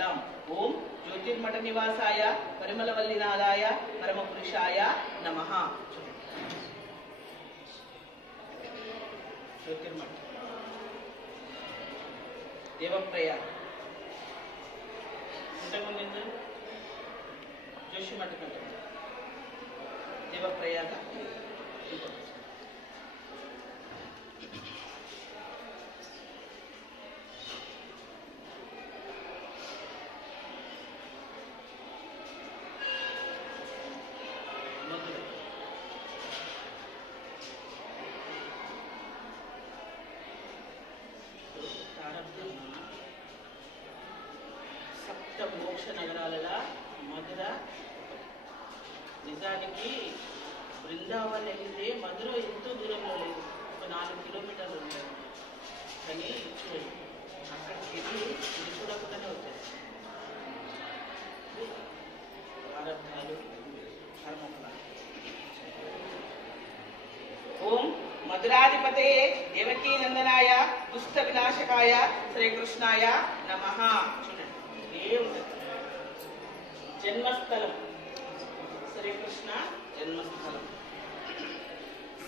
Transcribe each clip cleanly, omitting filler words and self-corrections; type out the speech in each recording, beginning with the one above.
దర్శిద్దాం. ఓం జ్యోతిర్మఠ నివాసాయ పరిమళవల్లినాథాయ పరమపురుషాయ నమః. జ్యోతిర్మఠ దేవప్రయాగ ఇంతకుముందు జోషిమఠ కంటే దేవప్రయాగ మోక్ష నగరాల మధుర. నిజానికి బృందావన్ వెళ్తే మధుర ఎంతో దూరంలో లేదు, ఒక 4 కిలోమీటర్లు ఉంటుంది. కానీ చూడండి అక్కడికి వెళ్ళి ఇది చూడకుండానే వచ్చేసి ప్రారంభాలు కర్మఫలాలు. ఓం మధురాధిపతే దేవకీ నందనాయ దుష్ట వినాశకాయ శ్రీకృష్ణాయ నమః. జన్మస్థలం శ్రీకృష్ణ జన్మస్థలం.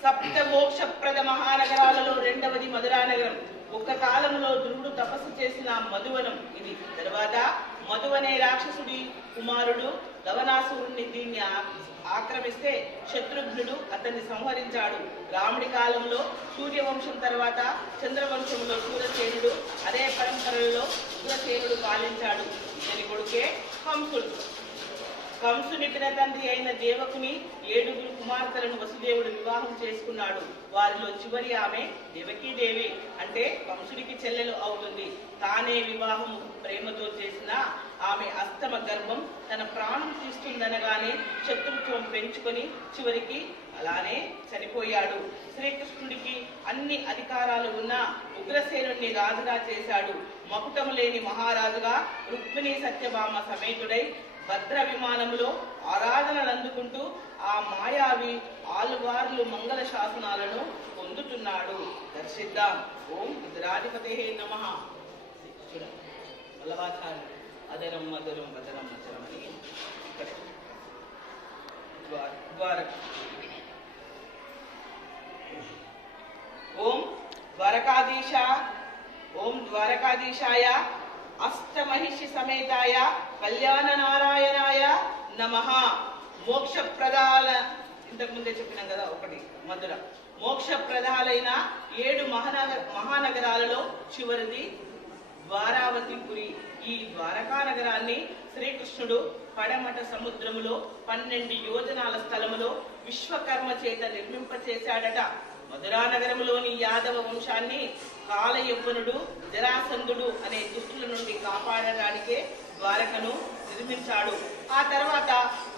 సప్త మోక్షప్రద మహానగరాలలో రెండవది మధురానగరం. ఒక కాలంలో ధ్రువుడు తపస్సు చేసిన మధువనం ఇది. తర్వాత మధువనే రాక్షసుడి కుమారుడు లవణాసురుణ్ణి దీన్ని ఆక్రమిస్తే శత్రుఘ్నుడు అతన్ని సంహరించాడు. రాముడి కాలంలో సూర్యవంశం తర్వాత చంద్రవంశంలో సూరసేనుడు, అదే పరంపరలో ఉగ్రసేనుడు పాలించాడు. ఇతని కొడుకే కంసుడు. కంసుని తండ్రి అయిన దేవకుని 7 కుమార్తెలను వసుదేవుడు వివాహం చేసుకున్నాడు. వారిలో చివరి ఆమె దేవకీదేవి, అంటే కంసుడికి చెల్లెలు అవుతుంది. తానే వివాహం ప్రేమతో చేసిన ఆమె అస్తమ గర్భం తన ప్రాణం తీస్తుందనగానే శత్రుత్వం పెంచుకొని చివరికి అలానే చనిపోయాడు. శ్రీకృష్ణుడికి అన్ని అధికారాలు ఉన్న ఉగ్రసేనుడిని రాజుగా చేశాడు. మకుటం లేని మహారాజుగా రుక్మిణి సత్యభామ సమేతుడై భద్ర విమానంలో ఆరాధనలు అందుకుంటూ ఆ మాయావి ఆలువార్లు మంగళ శాసనాలను పొందుతున్నాడు. దర్శిద్దాం. ఓం మధురాధిపతే నమః. చూడండి వల్లభాచార్యుడు అదరం మధురం వదరం మధురం అని ఇక్కడ ద్వారక. ఓం ద్వారకాధీశ ఓం ద్వారకాధీశాయ అష్టమహిషి సమేతాయ కళ్యాణ నారాయణాయ నమః. మోక్ష ప్రదాల ఇంతకు ముందే చెప్పినాం కదా, ఒకటి మధుర. మోక్ష ప్రదాలైన 7 మహానగరాలలో చివరిది ద్వారావతిపురి. ఈ ద్వారకా నగరాన్ని శ్రీకృష్ణుడు పడమట సముద్రములో 12 యోజనాల స్థలములో విశ్వకర్మ చేత నిర్మింపచేశాడట. మధురా నగరంలోని యాదవ వంశాన్ని కాలయవ్వనుడు జరాసంధుడు అనే దుష్టుల నుండి కాపాడడానికే ద్వారకను నిర్మించాడు. ఆ తర్వాత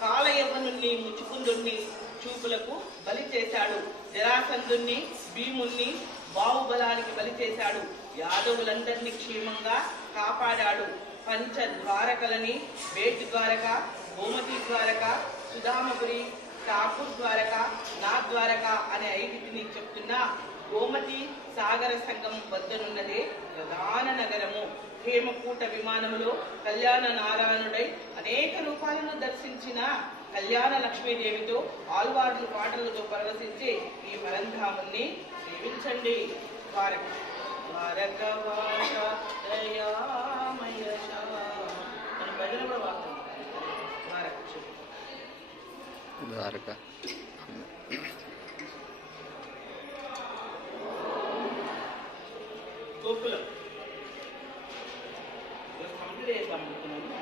కాలయవ్వనుణ్ణి ముచుకుందుణ్ణి చూపులకు బలి చేశాడు. జరాసంధుణ్ణి భీముణ్ణి బాహుబలానికి బలి చేశాడు. యాదవులందరినీ క్షేమంగా కాపాడాడు. పంచ ద్వారకలని బేట్ ద్వారక, గోమతి ద్వారక, సుధామపురి, ఠాకూర్ ద్వారక, నా ద్వారక అనే 5 చెప్తున్న గోమతి సాగర సంగమం వద్దనున్నదే ప్రధాన నగరము. హేమకూట విమానములో కళ్యాణ నారాయణుడై అనేక రూపాలను దర్శించిన కళ్యాణ లక్ష్మీదేవితో ఆల్వార్లు పాటలతో పరవశించి ఈ పరంధాముని సేవించండి. ద్వారక ద్వారక వాస దయామయ మన భజన కూడా వాడుతుంది. ద్వారక గోకులం కంప్లీట్ చేద్దాం అనుకున్నాను.